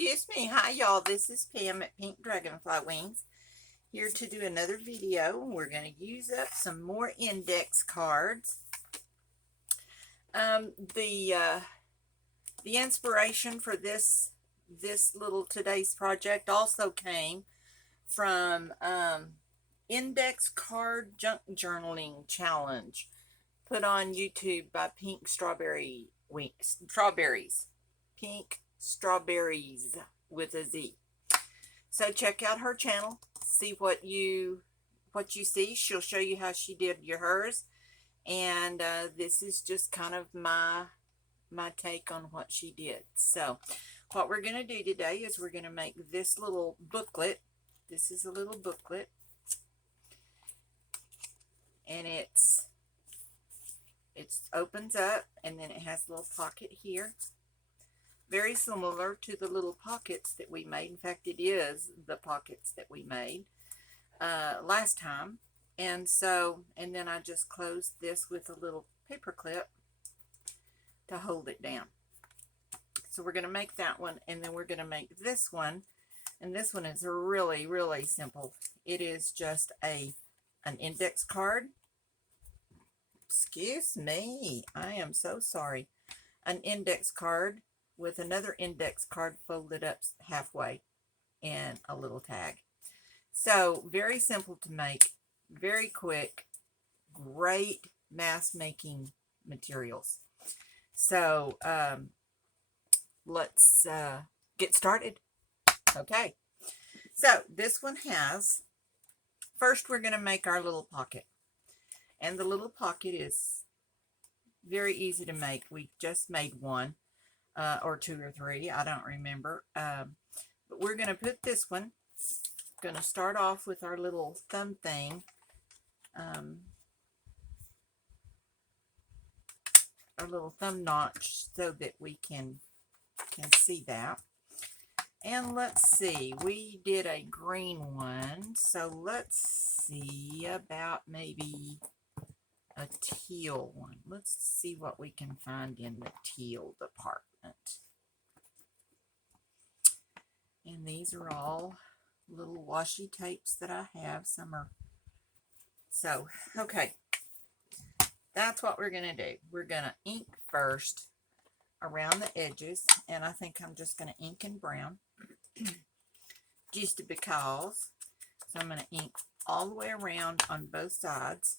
Excuse me. Hi, y'all. This is Pam at Pink Dragonfly Wingz, here to do another video. We're going to use up some more index cards. The inspiration for this little today's project also came from Index Card Junk Journaling Challenge put on YouTube by Pink Strawberries. Pink Strawberries with a Z. So check out her channel, see what you see. She'll show you how she did hers, and this is just kind of my take on what she did. So what we're going to do today is we're going to make this little booklet. This is a little booklet, and it opens up, and then it has a little pocket here. Very similar to the little pockets that we made. In fact, it is the pockets that we made last time. And then I just closed this with a little paper clip to hold it down. So we're going to make that one, and then we're going to make this one. And this one is really, really simple. It is just an index card. Excuse me. I am so sorry. An index card with another index card folded up halfway and a little tag. So very simple to make, very quick, great mass making materials. So let's get started. Okay, so this one has, first we're going to make our little pocket, and the little pocket is very easy to make. We just made one. Or two or three, I don't remember. But we're going to put this one, going to start off with our little thumb thing. Our little thumb notch, so that we can see that. And let's see, we did a green one, so let's see about maybe a teal one. Let's see what we can find in the teal department. And these are all little washi tapes that I have. Some are, so okay, that's what we're gonna do. We're gonna ink first around the edges, and I think I'm just gonna ink in brown just because. So I'm gonna ink all the way around on both sides.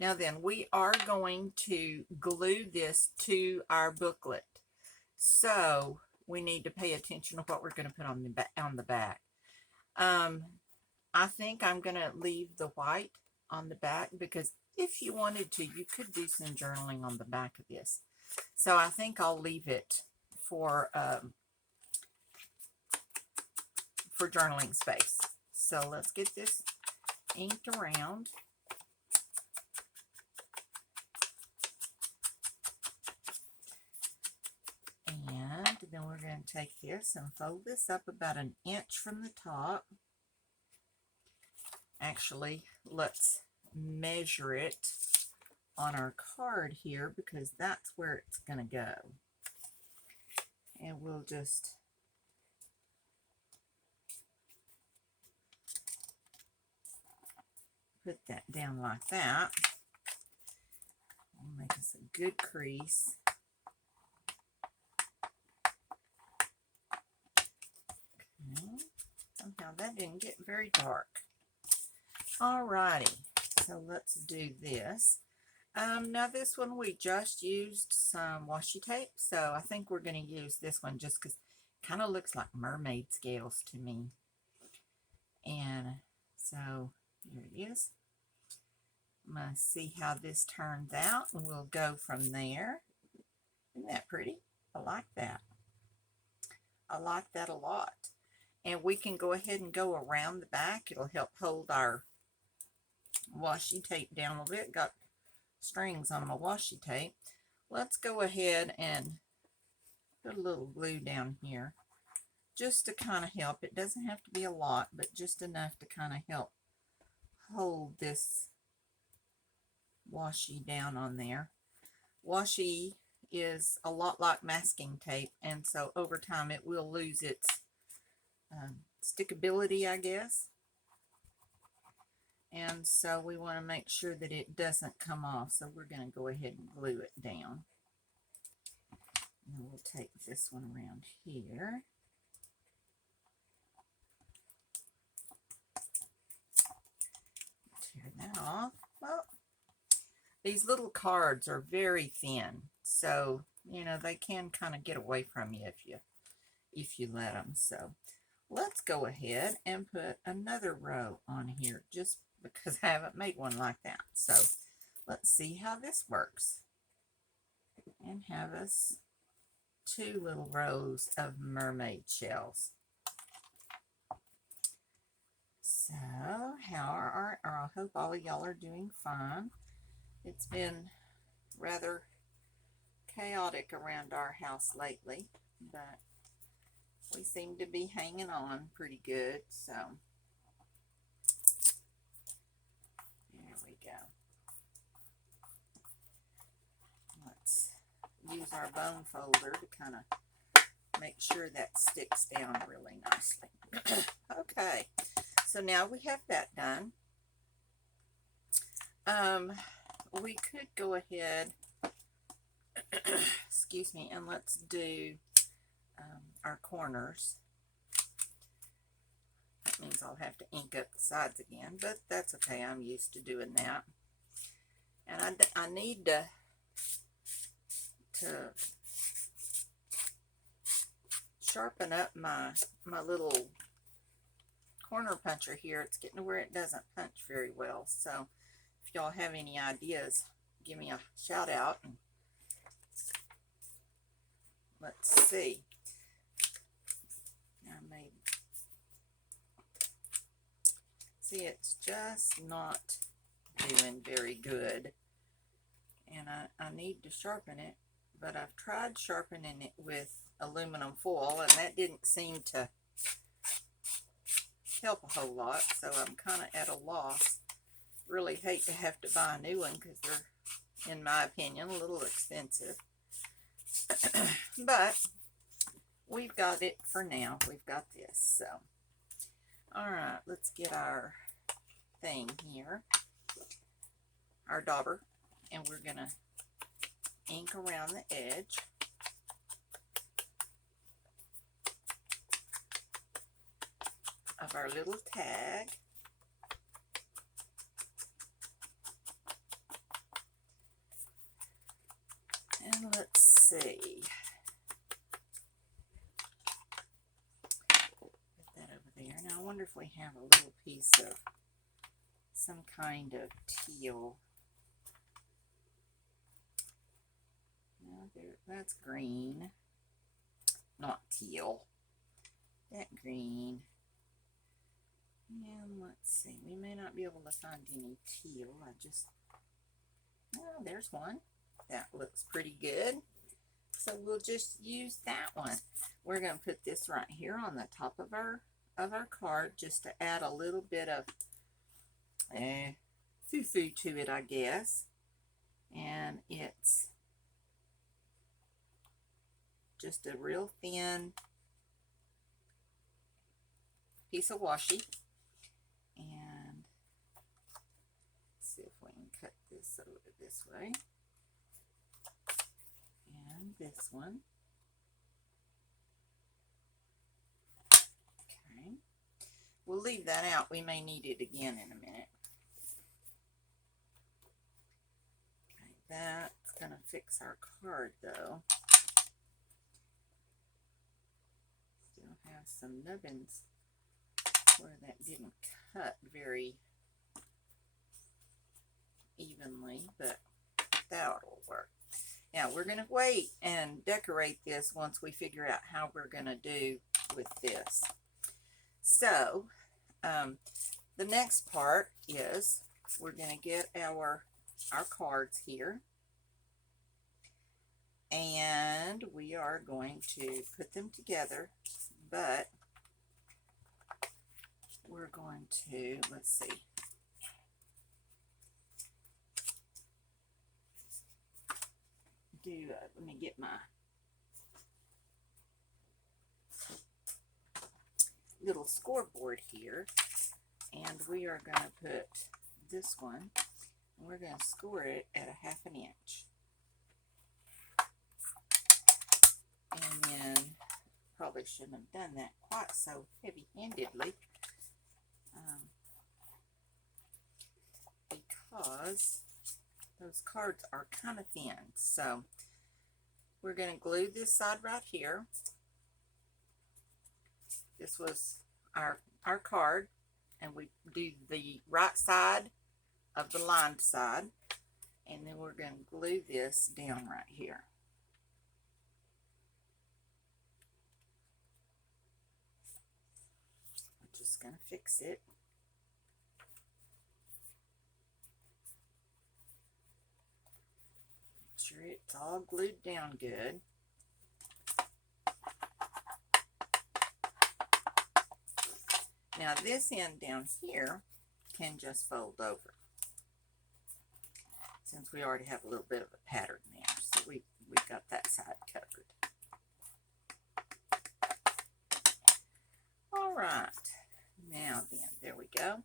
Now then, we are going to glue this to our booklet. So we need to pay attention to what we're going to put on the back. I think I'm going to leave the white on the back, because if you wanted to, you could do some journaling on the back of this. So I think I'll leave it for journaling space. So let's get this inked around. And then we're going to take this and fold this up about an inch from the top. Actually, let's measure it on our card here, because that's where it's going to go. And we'll just put that down like that. We'll make us a good crease. Somehow that didn't get very dark. Alrighty, so let's do this. Now this one we just used some washi tape, so I think we're going to use this one just because it kind of looks like mermaid scales to me. And so here it is. I'm going to see how this turns out, and we'll go from there. Isn't that pretty? I like that. I like that a lot. And we can go ahead and go around the back. It'll help hold our washi tape down a little bit. Got strings on my washi tape. Let's go ahead and put a little glue down here just to kind of help. It doesn't have to be a lot, but just enough to kind of help hold this washi down on there. Washi is a lot like masking tape, and so over time it will lose its stickability, I guess. And so we want to make sure that it doesn't come off, so we're going to go ahead and glue it down. And we'll take this one around here. Tear that off. Well, these little cards are very thin, so you know they can kind of get away from you if you let them. So let's go ahead and put another row on here, just because I haven't made one like that. So let's see how this works, and have us 2 little rows of mermaid shells. So I hope all of y'all are doing fine. It's been rather chaotic around our house lately, but we seem to be hanging on pretty good. So there we go. Let's use our bone folder to kind of make sure that sticks down really nicely. Okay, so now we have that done. We could go ahead, excuse me, and let's do our corners. That means I'll have to ink up the sides again, but that's okay. I'm used to doing that. And I need to sharpen up my little corner puncher here. It's getting to where it doesn't punch very well. So if y'all have any ideas, give me a shout out. And let's see. See, it's just not doing very good, and I need to sharpen it, but I've tried sharpening it with aluminum foil, and that didn't seem to help a whole lot, so I'm kind of at a loss. Really hate to have to buy a new one because they're, in my opinion, a little expensive. But we've got it for now. We've got this. So, all right, let's get our thing here, our dauber, and we're gonna ink around the edge. Of our little tag. And let's see. Put that over there. Now I wonder if we have a little piece of some kind of teal. No, that's green. Not teal. That green. And let's see, we may not be able to find any teal. Oh, there's one. That looks pretty good. So we'll just use that one. We're going to put this right here on the top of our card, just to add a little bit of foo-foo to it, I guess. And it's just a real thin piece of washi. And see if we can cut this over this way. And this one. Okay. We'll leave that out. We may need it again in a minute. Okay, that's going to fix our card though. Still have some nubbins where that didn't cut very evenly, but that'll work. Now we're going to wait and decorate this once we figure out how we're going to do with this. So the next part is we're going to get our cards here, and we are going to put them together but we're going to, let's see, let me get my little scoreboard here, and we are going to put this one, and we're going to score it at a 1/2 inch. And then, probably shouldn't have done that quite so heavy-handedly, because those cards are kind of thin. So we're going to glue this side right here. This was our card, and we do the right side of the lined side, and then we're going to glue this down right here. We're just going to fix it. Make sure it's all glued down good. Now this end down here can just fold over, since we already have a little bit of a pattern there, so we got that side covered. All right, now then, there we go.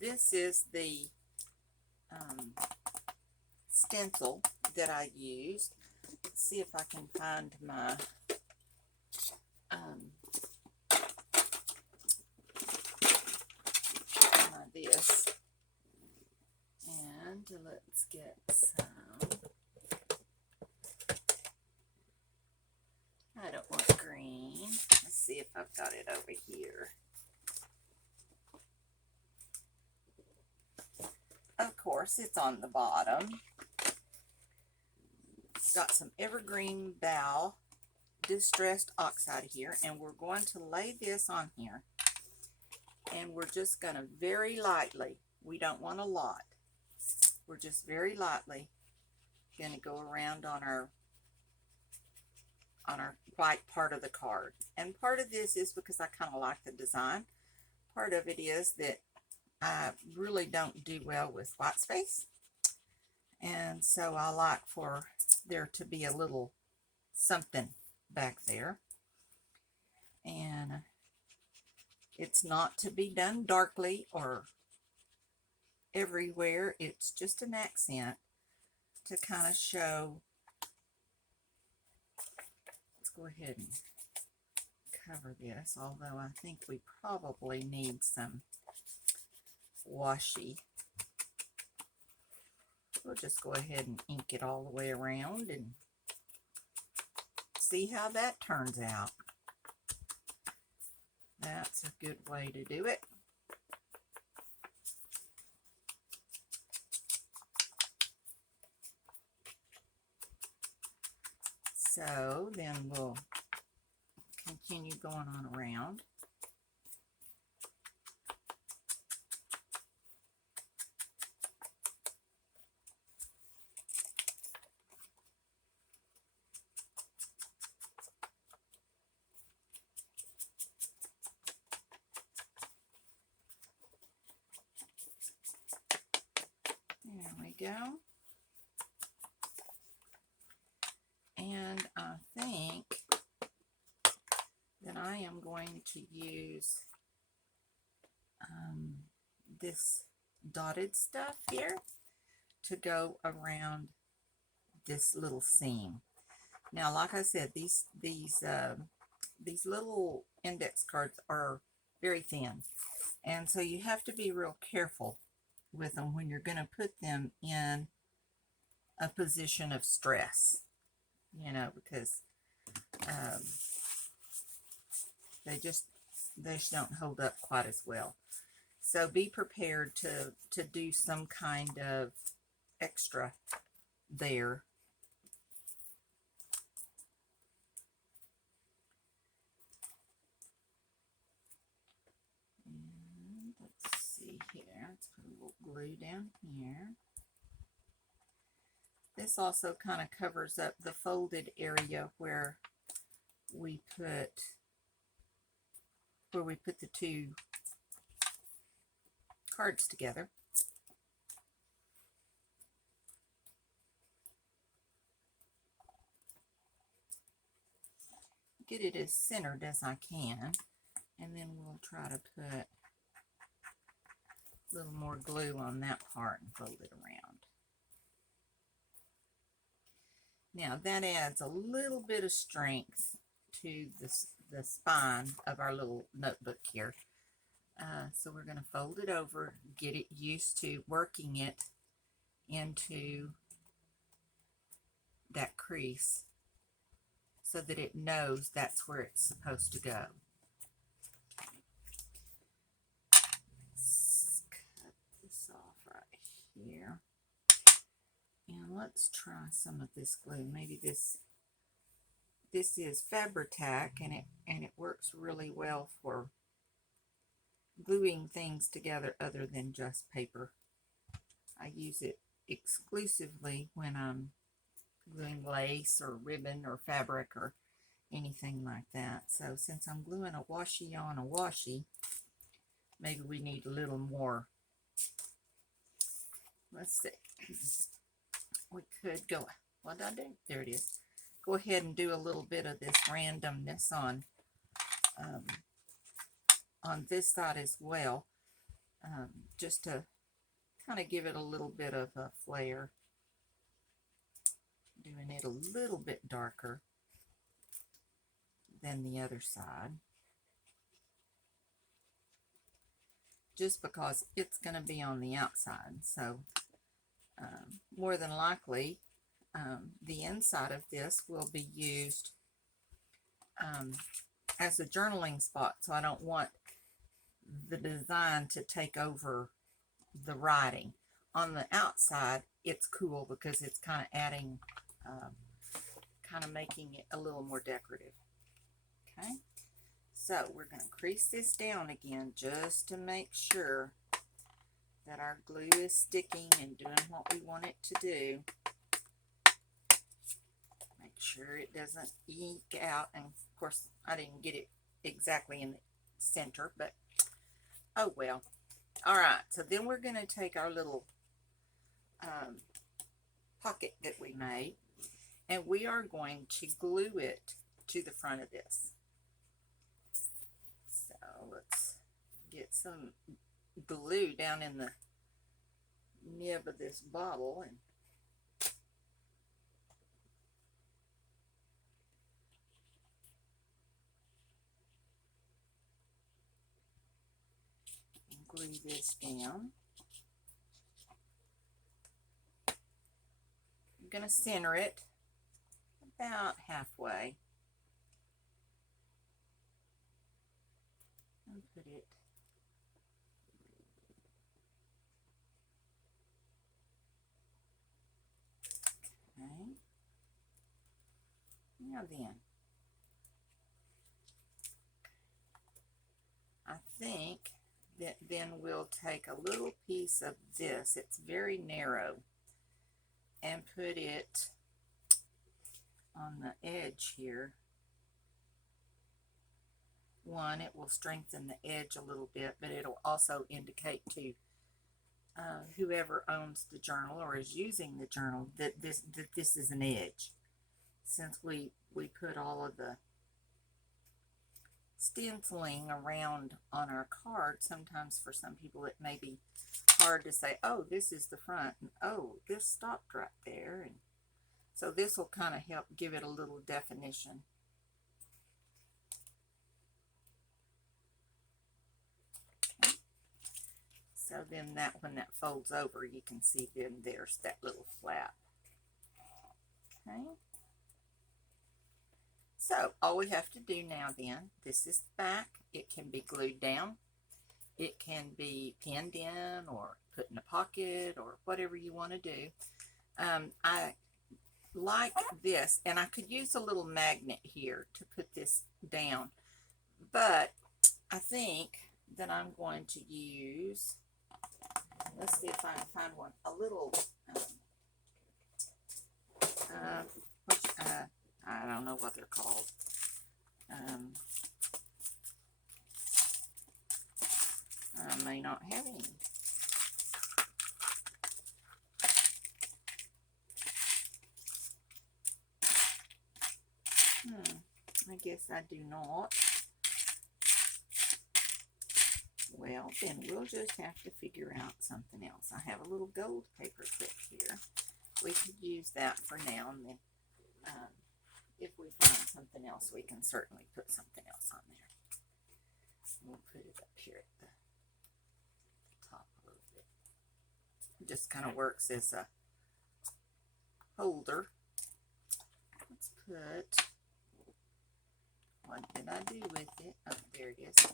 This is the stencil that I used. Let's see if I can find my this, and let's get some, I don't want green, let's see if I've got it over here. Of course, it's on the bottom. It's got some evergreen bough distressed oxide here, and we're going to lay this on here. And we're just going to very lightly, we don't want a lot, we're just very lightly going to go around on our white part of the card. And part of this is because I kind of like the design. Part of it is that I really don't do well with white space. And so I like for there to be a little something back there. And it's not to be done darkly or everywhere. It's just an accent to kind of show. Let's go ahead and cover this, although I think we probably need some washi. We'll just go ahead and ink it all the way around and see how that turns out. That's a good way to do it. So then we'll continue going on around. There we go. And I think that I am going to use this dotted stuff here to go around this little seam. Now, like I said, these little index cards are very thin, and so you have to be real careful with them when you're going to put them in a position of stress, you know, because they just don't hold up quite as well. So be prepared to do some kind of extra there. And let's see here. Let's put a little glue down here. This also kind of covers up the folded area where we put, where we put the two cards together. Get it as centered as I can, and then we'll try to put a little more glue on that part and fold it around. Now that adds a little bit of strength to the spine of our little notebook here. So we're going to fold it over, get it used to working it into that crease so that it knows that's where it's supposed to go. Let's cut this off right here. And let's try some of this glue. Maybe this is Fabri-Tac, and it works really well for gluing things together other than just paper. I use it exclusively when I'm gluing lace or ribbon or fabric or anything like that. So since I'm gluing a washi on a washi, maybe we need a little more. Let's see. We could go, what did I do? There it is. Go ahead and do a little bit of this randomness on this side as well, just to kind of give it a little bit of a flare. Doing it a little bit darker than the other side, just because it's going to be on the outside. So more than likely the inside of this will be used as a journaling spot, so I don't want the design to take over the writing. On the outside, it's cool because it's kind of adding, kind of making it a little more decorative. Okay, so we're going to crease this down again just to make sure that our glue is sticking and doing what we want it to do. Make sure it doesn't eke out, and of course I didn't get it exactly in the center, but oh well. All right, so then we're going to take our little pocket that we made, and we are going to glue it to the front of this. So let's get some glue down in the nib of this bottle and glue this down. I'm going to center it about halfway and put it okay. Now then, I think that then we'll take a little piece of this, it's very narrow, and put it on the edge here. One, it will strengthen the edge a little bit, but it'll also indicate to whoever owns the journal or is using the journal that this is an edge. Since we put all of the stenciling around on our card, sometimes for some people it may be hard to say, oh, this is the front, and oh, this stopped right there. And so this will kind of help give it a little definition. Okay. So then that, when that folds over, you can see then there's that little flap. Okay. So all we have to do now then, this is the back. It can be glued down. It can be pinned in or put in a pocket or whatever you want to do. I like this, and I could use a little magnet here to put this down, but I think that I'm going to use, let's see if I can find one, a little I don't know what they're called. I may not have any. I guess I do not. Well, then we'll just have to figure out something else. I have a little gold paper clip here. We could use that for now, and then if we find something else, we can certainly put something else on there. We'll put it up here at the top a little bit. It just kind of works as a holder. Let's put, what did I do with it? Oh, there it is.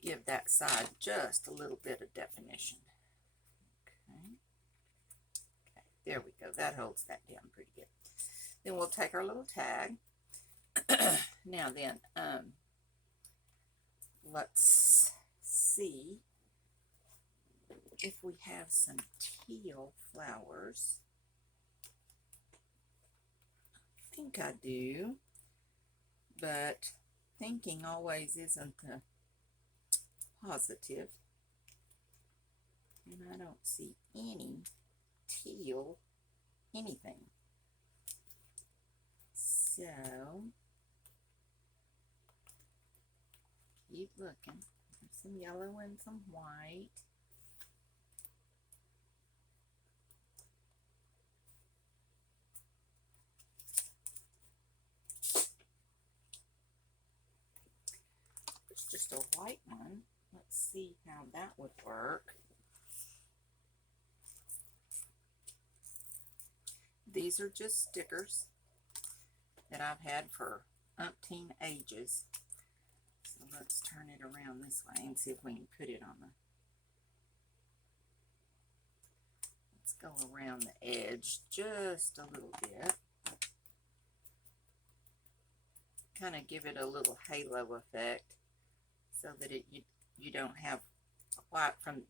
Give that side just a little bit of definition. Okay. Okay, there we go. That holds that down pretty good. Then we'll take our little tag. Now then, let's see if we have some teal flowers. I think I do, but thinking always isn't the positive, and I don't see any teal anything. So keep looking. There's some yellow and some white. It's just a white one. Let's see how that would work. These are just stickers that I've had for umpteen ages. So let's turn it around this way and see if we can put it on the, let's go around the edge just a little bit. Kind of give it a little halo effect so that you don't have white from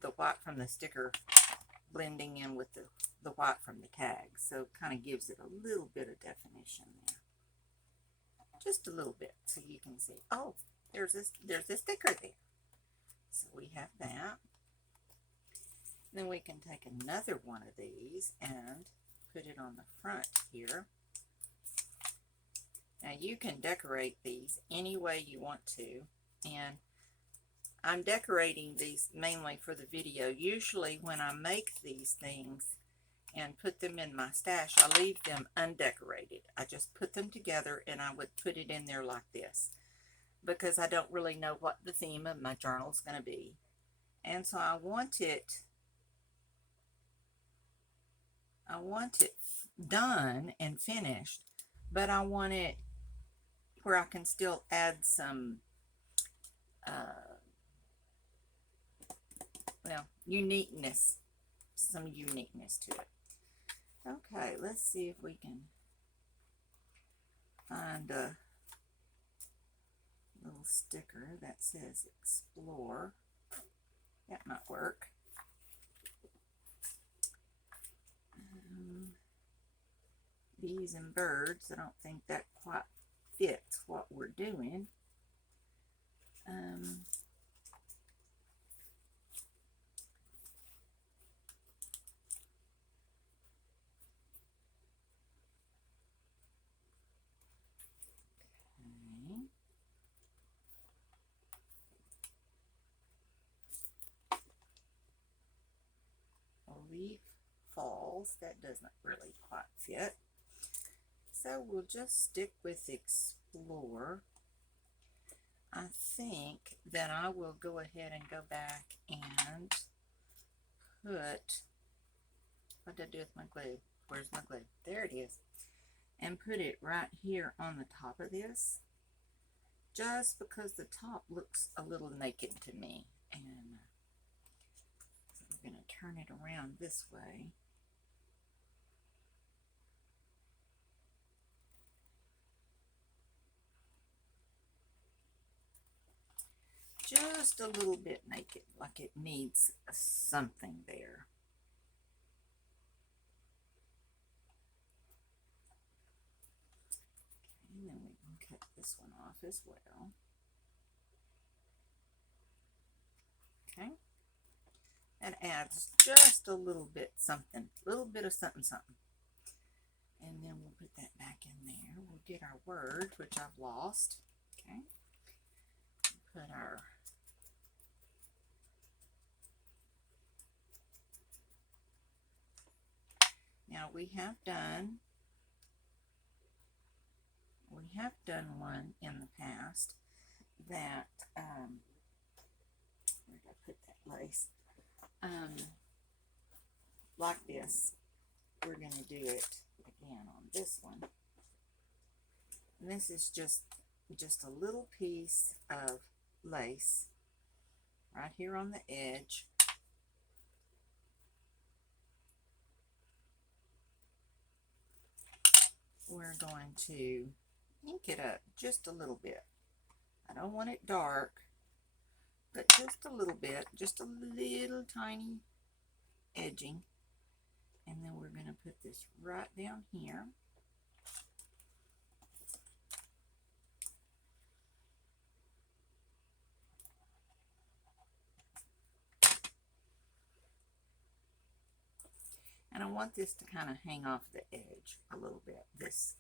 the sticker blending in with the white from the tag. So it kind of gives it a little bit of definition there. Just a little bit, so you can see, oh, there's a sticker there. So we have that. Then we can take another one of these and put it on the front here. Now you can decorate these any way you want to, and I'm decorating these mainly for the video. Usually when I make these things and put them in my stash, I leave them undecorated. I just put them together and I would put it in there like this, because I don't really know what the theme of my journal is going to be. And so I want it done and finished, but I want it where I can still add some uniqueness, some uniqueness to it. Okay, let's see if we can find a little sticker that says explore. That might work. Bees and birds, I don't think that quite fits what we're doing. Leaf falls, that doesn't really quite fit. So we'll just stick with explore. I think that I will go ahead and go back and put, what did I do with my glue? Where's my glue? There it is. And put it right here on the top of this, just because the top looks a little naked to me. And so we're going to turn it around this way. Just a little bit naked, like it needs something there. cut this one off as well. Okay. And adds just a little bit something, a little bit of something, something. And then we'll put that back in there. We'll get our word, which I've lost. Okay. Put our now we have done one in the past that where did I put that lace? Like this. We're going to do it again on this one. And this is just a little piece of lace right here on the edge. We're going to ink it up just a little bit. I don't want it dark, but just a little bit, just a little tiny edging. And then we're going to put this right down here. And I want this to kind of hang off the edge a little bit. This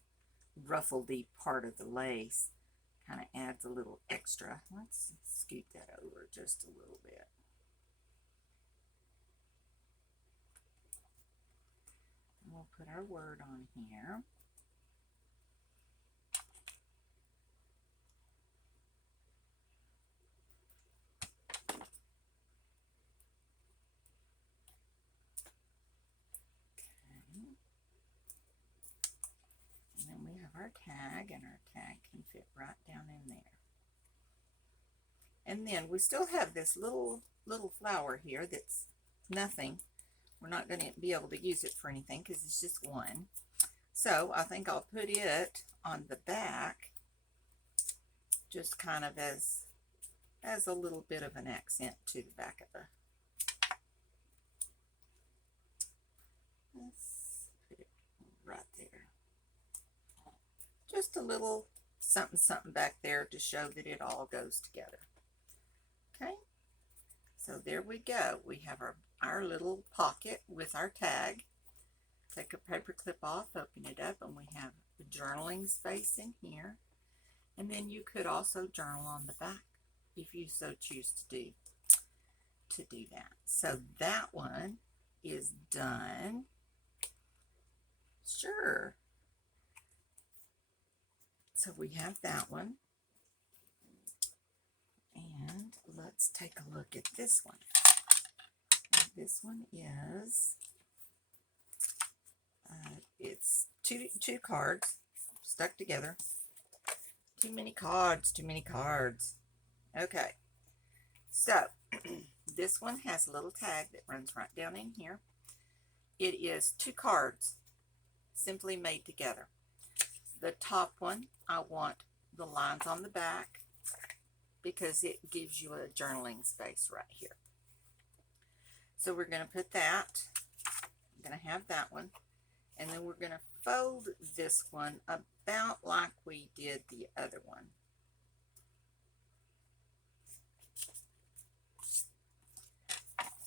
ruffledy part of the lace kind of adds a little extra. Let's scoot that over just a little bit. And we'll put our word on here. Our tag, and our tag can fit right down in there. And then we still have this little flower here that's nothing. We're not going to be able to use it for anything because it's just one. So I think I'll put it on the back just kind of as a little bit of an accent to the back of the. Let's put it right there. Just a little something something back there to show that it all goes together. Okay, so there we go. We have our little pocket with our tag. Take a paper clip off, open it up, and we have the journaling space in here. And then you could also journal on the back if you so choose to do that. So that one is done. Sure. So we have that one. And let's take a look at this one. This one is, it's two cards stuck together. Too many cards, too many cards. Okay. So this one has a little tag that runs right down in here. It is two cards simply made together. The top one, I want the lines on the back because it gives you a journaling space right here. So we're going to put that. I'm going to have that one. And then we're going to fold this one about like we did the other one.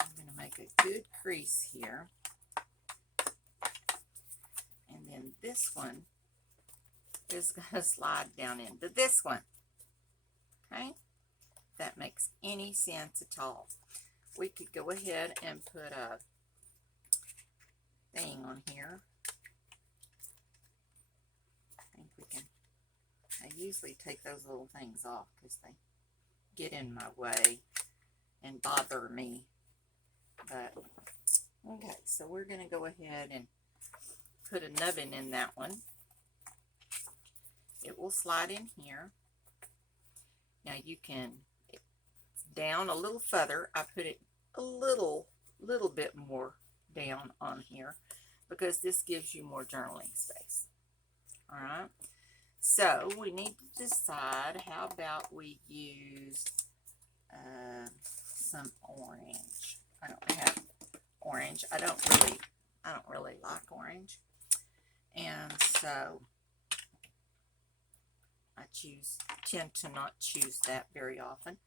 I'm going to make a good crease here. And then this one is going to slide down into this one. Okay? If that makes any sense at all. We could go ahead and put a thing on here. I think we can. I usually take those little things off because they get in my way and bother me. But, okay, so we're going to go ahead and put a nubbin in that one. It will slide in here. Now you can, it's down a little further. I put it a little bit more down on here because this gives you more journaling space. All right. So we need to decide how about we use some orange. I don't have orange. I don't really like orange. And so I tend to not choose that very often,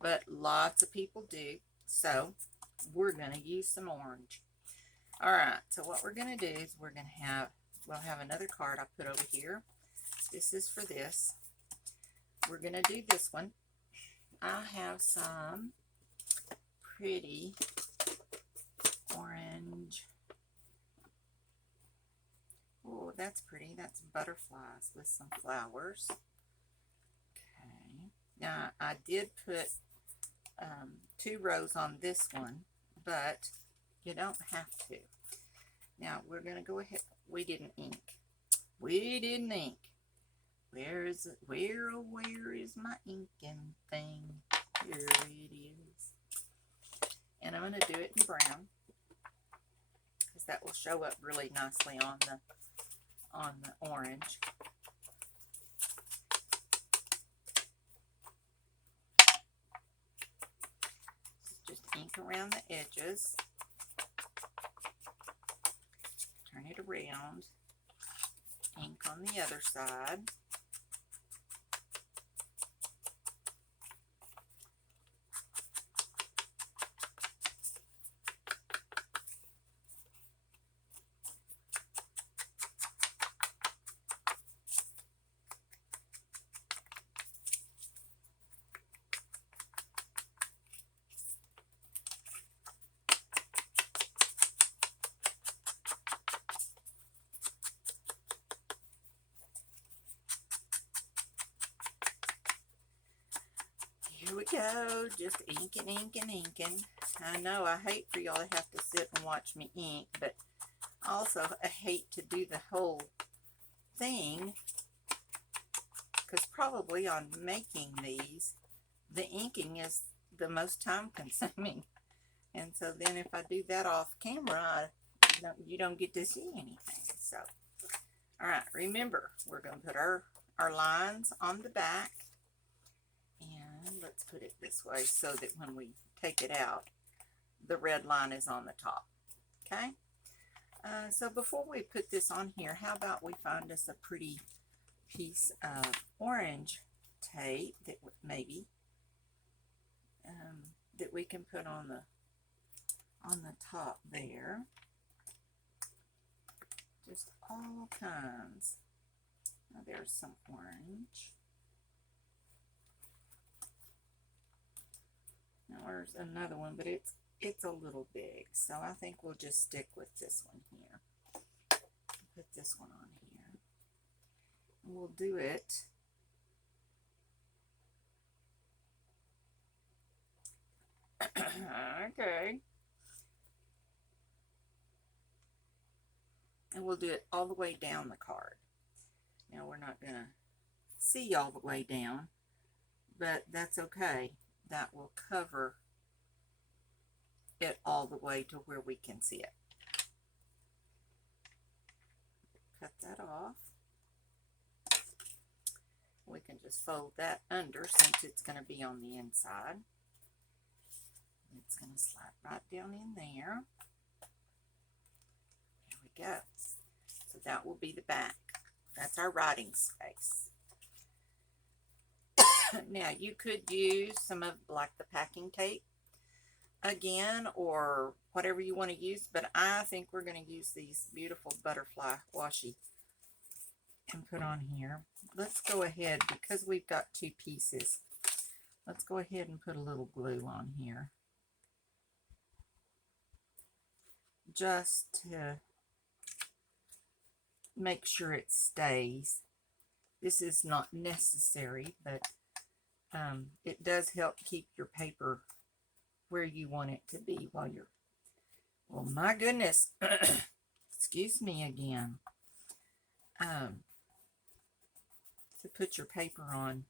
but lots of people do. So we're going to use some orange. All right, so what we're going to do is we'll have another card I put over here. This is for this. We're going to do this one. I have some pretty orange. Oh, that's pretty. That's butterflies with some flowers. Okay. Now, I did put 2 rows on this one, but you don't have to. Now, we're going to go ahead. We didn't ink. Where is it? Where is my inking thing? Here it is. And I'm going to do it in brown, because that will show up really nicely on the orange. Just ink around the edges. Turn it around. Ink on the other side. Here we go, just inking. I know I hate for y'all to have to sit and watch me ink, but also I hate to do the whole thing, because probably on making these, the inking is the most time consuming. And so then if I do that off camera, you don't get to see anything. So, all right, remember, we're going to put our lines on the back. And let's put it this way so that when we take it out, the red line is on the top. Okay? So before we put this on here, how about we find us a pretty piece of orange tape that maybe that we can put on the top there. Just all kinds. Now there's some orange. Now there's another one, but it's a little big, so I think we'll just stick with this one here. Put this one on here. And we'll do it okay. And we'll do it all the way down the card. Now we're not going to see all the way down, but that's okay. That will cover it all the way to where we can see it. Cut that off. We can just fold that under since it's going to be on the inside. It's going to slide right down in there. There we go. So that will be the back. That's our writing space. Now you could use some of like the packing tape again, or whatever you want to use, but I think we're going to use these beautiful butterfly washi and put on here. Let's go ahead, because we've got 2 pieces, let's go ahead and put a little glue on here just to make sure it stays. This is not necessary, but it does help keep your paper where you want it to be while you're, well, my goodness, excuse me again, to put your paper on.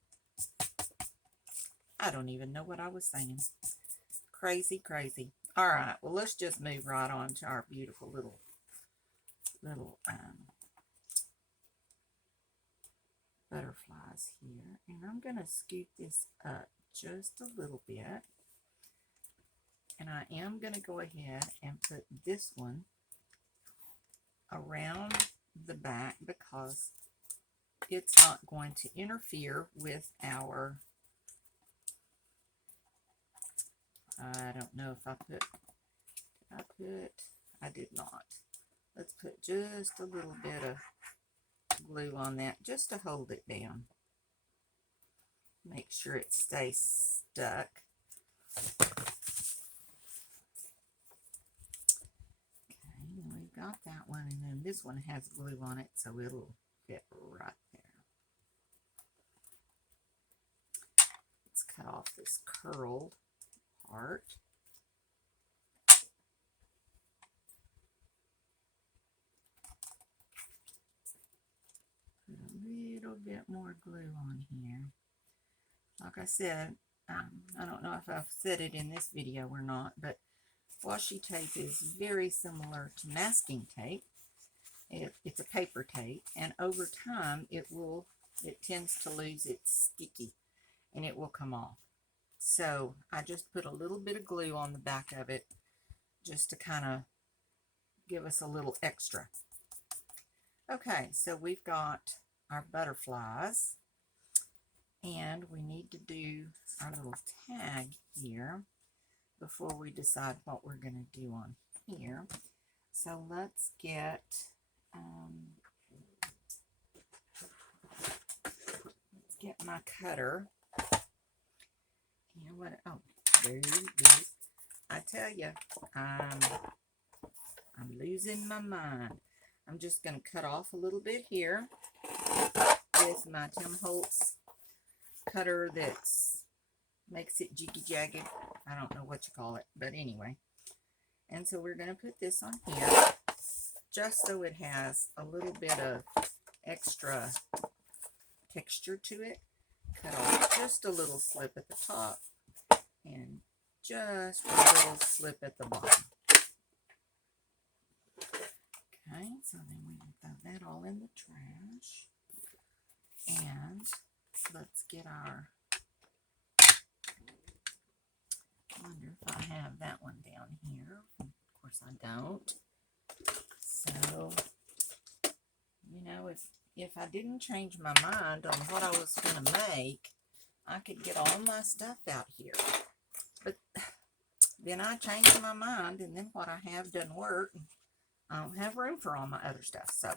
I don't even know what I was saying. Crazy. All right, well, let's just move right on to our beautiful little butterflies here, and I'm going to scoot this up just a little bit, and I am going to go ahead and put this one around the back because it's not going to interfere with our, I don't know if I put, I did not. Let's put just a little bit of glue on that just to hold it down. Make sure it stays stuck. Okay, we've got that one, and then this one has glue on it, so it'll fit right there. Let's cut off this curled part. Put a little bit more glue on here. Like I said, I don't know if I've said it in this video or not, but washi tape is very similar to masking tape. It's a paper tape, and over time it tends to lose its sticky and it will come off. So I just put a little bit of glue on the back of it just to kind of give us a little extra. Okay, so we've got our butterflies, and we need to do our little tag here before we decide what we're going to do on here. So let's get my cutter. You know what? Oh, there it is. I tell you, I'm losing my mind. I'm just going to cut off a little bit here with my Tim Holtz cutter that's makes it jiggy-jagged. I don't know what you call it, but anyway. And so we're going to put this on here just so it has a little bit of extra texture to it. Cut off just a little slip at the top and just a little slip at the bottom. Okay, so then we can throw that all in the trash. And let's get our, I wonder if I have that one down here. Of course I don't. So, you know, if I didn't change my mind on what I was going to make, I could get all my stuff out here. But then I changed my mind, and then what I have doesn't work. I don't have room for all my other stuff. So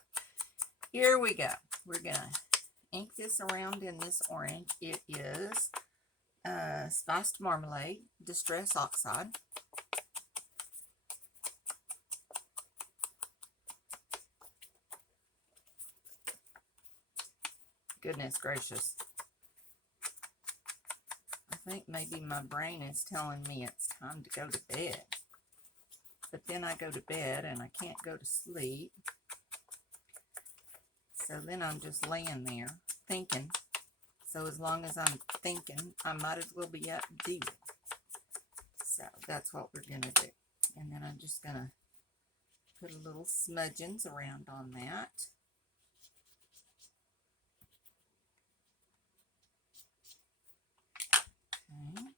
here we go. We're going to ink this around in this orange. It is Spiced Marmalade Distress Oxide. Goodness gracious. I think maybe my brain is telling me it's time to go to bed. But then I go to bed and I can't go to sleep. So then I'm just laying there thinking. So as long as I'm thinking, I might as well be up and do it. So that's what we're going to do. And then I'm just going to put a little smudgings around on that. Okay.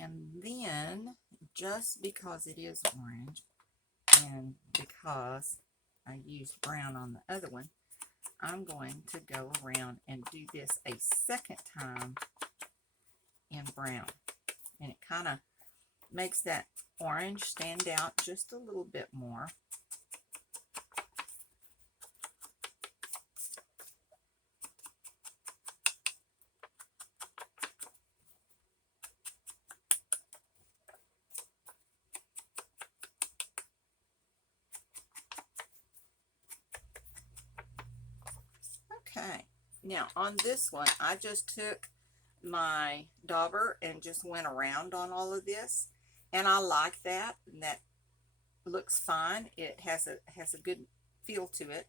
And then, just because it is orange, and because I used brown on the other one, I'm going to go around and do this a second time in brown. And it kind of makes that orange stand out just a little bit more. Okay, now on this one, I just took my dauber and just went around on all of this, and I like that, and that looks fine. It has a good feel to it.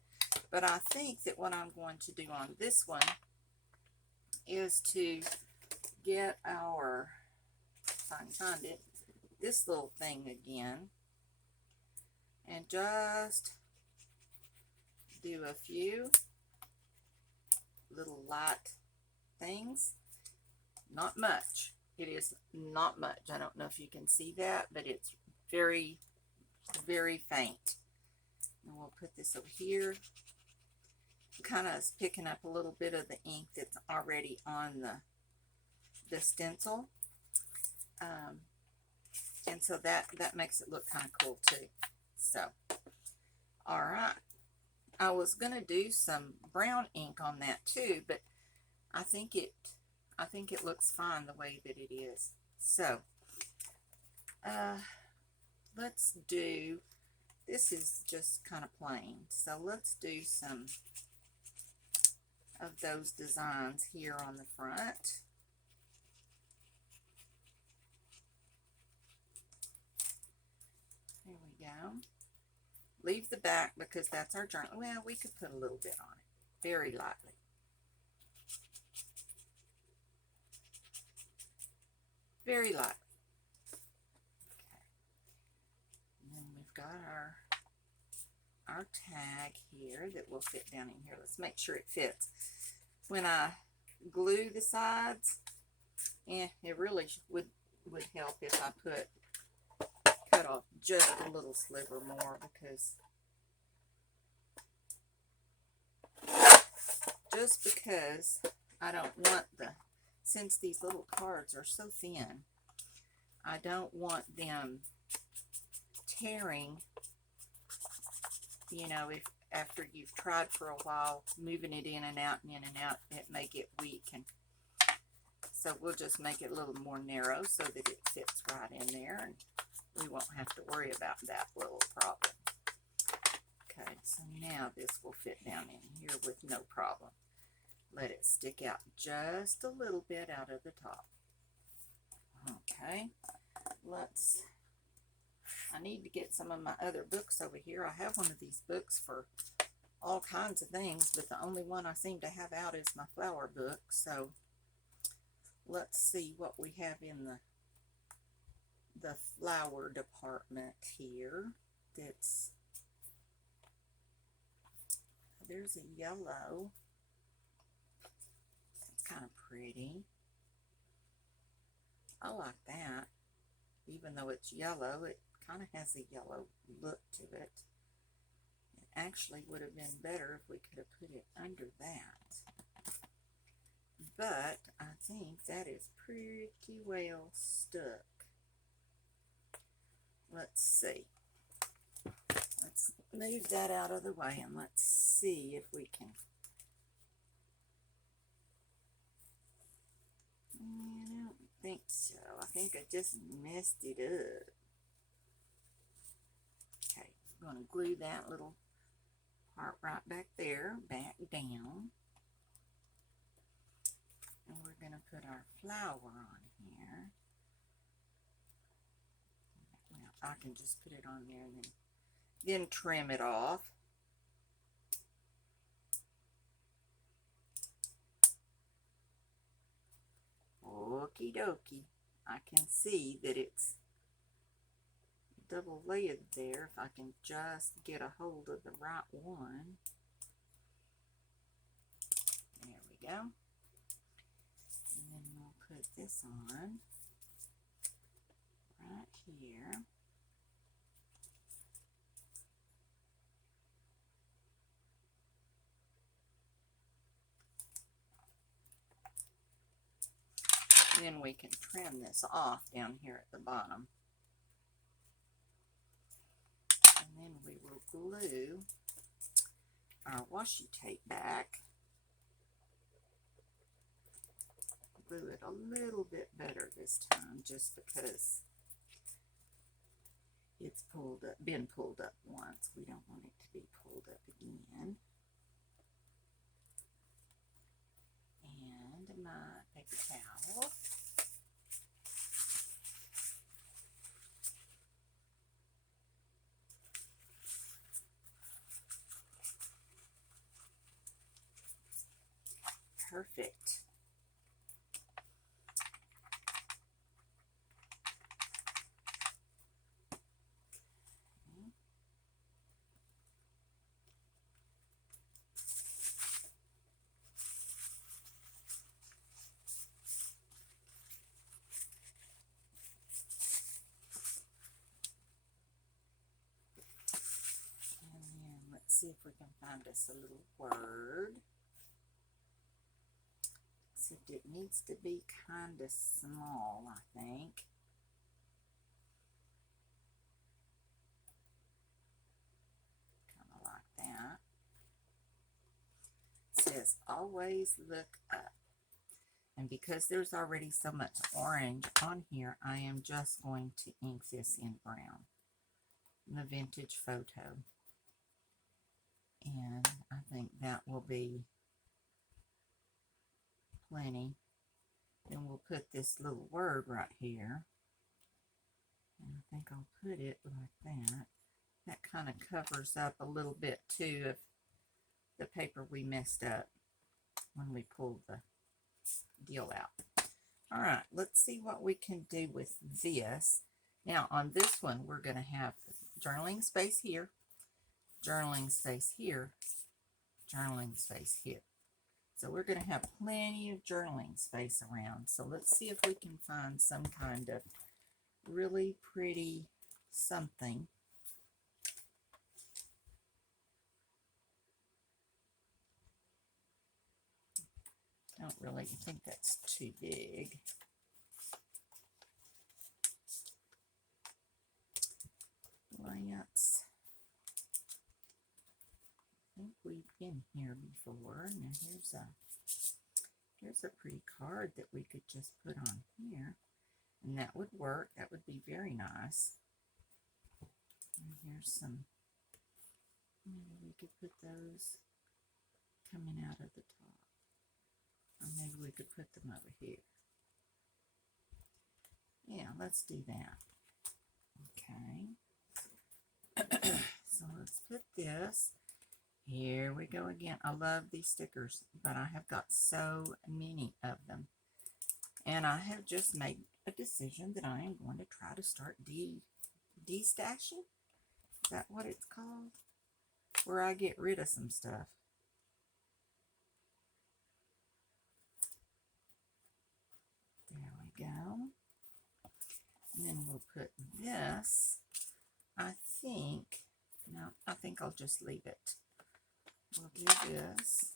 But I think that what I'm going to do on this one is to get our, if I can find it, this little thing again, and just do a few little light things. Not much. It is not much. I don't know if you can see that, but it's very, very faint. And we'll put this over here kind of picking up a little bit of the ink that's already on the stencil. And so that makes it look kind of cool too. So, all right. I was going to do some brown ink on that too, but I think it looks fine the way that it is. So, let's do, this is just kind of plain. So let's do some of those designs here on the front. There we go. Leave the back because that's our journal. Well, we could put a little bit on it, very lightly. Very lightly. Okay. And then we've got our tag here that will fit down in here. Let's make sure it fits. When I glue the sides, it really would help if I cut off just a little sliver more, because I don't want since these little cards are so thin, I don't want them tearing, you know, if after you've tried for a while moving it in and out, it may get weak, and so we'll just make it a little more narrow so that it fits right in there, and we won't have to worry about that little problem. Okay, so now this will fit down in here with no problem. Let it stick out just a little bit out of the top. Okay, I need to get some of my other books over here. I have one of these books for all kinds of things, but the only one I seem to have out is my flower book. So let's see what we have in the flower department here. There's a yellow. That's kind of pretty. I like that. Even though it's yellow, it kind of has a yellow look to it. It actually would have been better if we could have put it under that. But I think that is pretty well stuck. Let's see. Let's move that out of the way and let's see if we can. I don't think so. I think I just messed it up. Okay, I'm going to glue that little part right back there, back down. And we're going to put our flower on here. Well, I can just put it on there and then trim it off. Okie dokie. I can see that it's double layered there. If I can just get a hold of the right one. There we go. And then we'll put this on right here. Then we can trim this off down here at the bottom. And then we will glue our washi tape back. Glue it a little bit better this time, just because it's been pulled up once. We don't want it to be pulled up again. And my paper towel. Perfect. see if we can find us a little word. Except it needs to be kind of small, I think. Kind of like that. It says, always look up. And because there's already so much orange on here, I am just going to ink this in brown. The vintage photo. And I think that will be plenty. Then we'll put this little word right here. And I think I'll put it like that. That kind of covers up a little bit too of the paper we messed up when we pulled the deal out. All right, let's see what we can do with this. Now on this one, we're going to have journaling space here, journaling space here, journaling space here. So we're going to have plenty of journaling space around. So let's see if we can find some kind of really pretty something. I don't really think that's too big. Let's, I think we've been here before. Now here's a pretty card that we could just put on here. And that would work. That would be very nice. And here's some, maybe we could put those coming out of the top. Or maybe we could put them over here. Yeah, let's do that. Okay. So let's put this. Here we go again. I love these stickers, but I have got so many of them. And I have just made a decision that I am going to try to start de-stashing. Is that what it's called? Where I get rid of some stuff. There we go. And then we'll put this. I think I'll just leave it. We'll do this.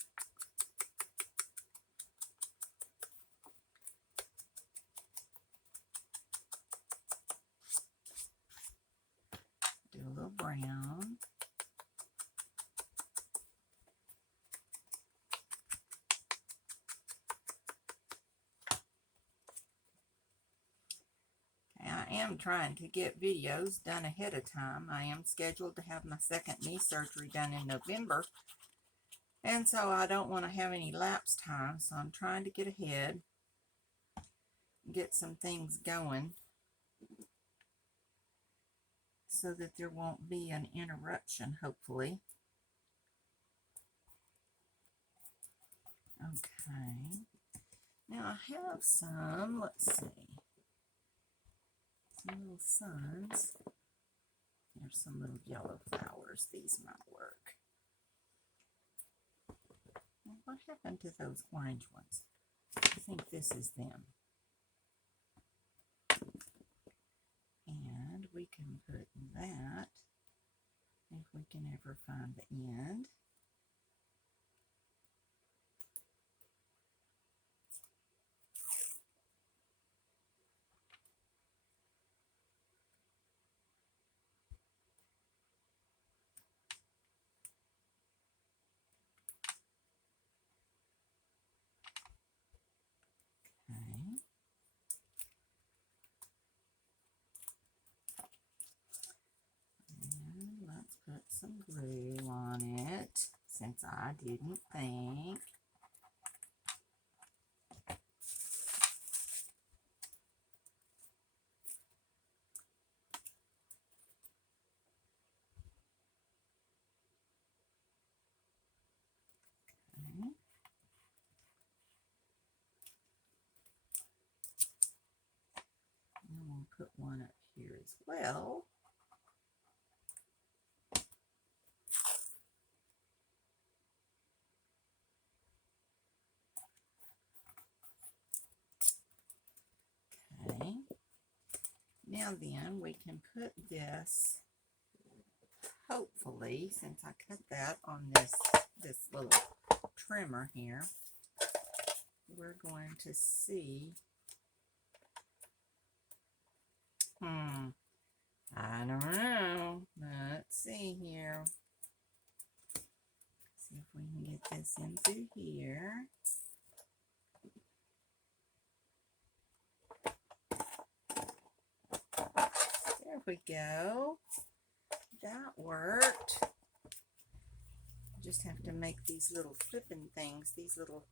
Do a little brown. I am trying to get videos done ahead of time. I am scheduled to have my second knee surgery done in November. And so I don't want to have any lapse time. So I'm trying to get ahead. Get some things going. So that there won't be an interruption, hopefully. Okay. Now I have some, let's see. Some little suns. There's some little yellow flowers. These might work. Well, what happened to those orange ones? I think this is them. And we can put that, if we can ever find the end. Okay. And let's put some glue on it, since I didn't think. Okay. And we'll put one up here as well. Okay. Now then, we can put this hopefully, since I cut that on this little trimmer here, we're going to see. I don't know. Let's see here. See if we can get this in through here. There we go. That worked. Just have to make these little flipping things, these little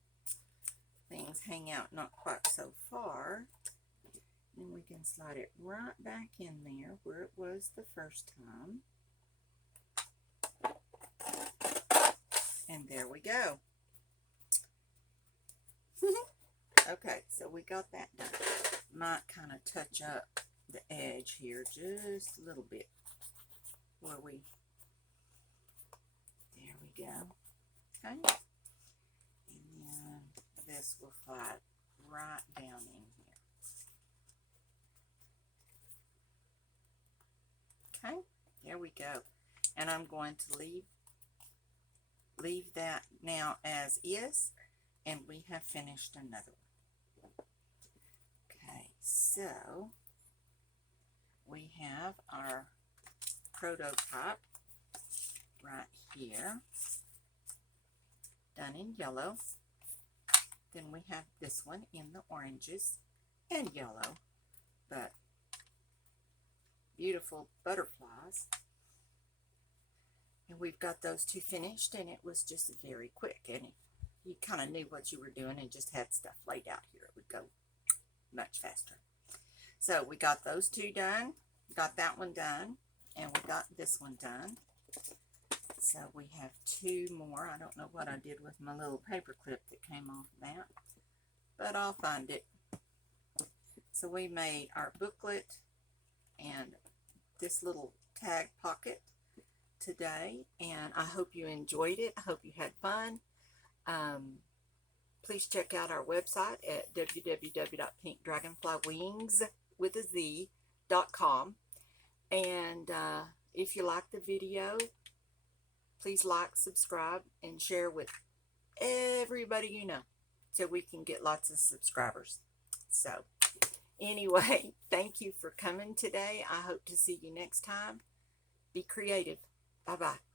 things hang out not quite so far. And we can slide it right back in there where it was the first time. And there we go. Okay, so we got that done. Might kind of touch up the edge here just a little bit where we, there we go. Okay, and then this will slide right down in here. Okay, there we go. And I'm going to leave that now as is, and we have finished another one. Okay, so we have our prototype right here, done in yellow. Then we have this one in the oranges and yellow, but beautiful butterflies. And we've got those two finished, and it was just very quick. And if you kind of knew what you were doing and just had stuff laid out here, it would go much faster. So we got those two done, got that one done, and we got this one done. So we have two more. I don't know what I did with my little paper clip that came off of that, but I'll find it. So we made our booklet and this little tag pocket today, and I hope you enjoyed it. I hope you had fun. Please check out our website at www.pinkdragonflywingz.com. And if you like the video, please like, subscribe, and share with everybody you know so we can get lots of subscribers. So anyway, thank you for coming today. I hope to see you next time. Be creative. Bye-bye.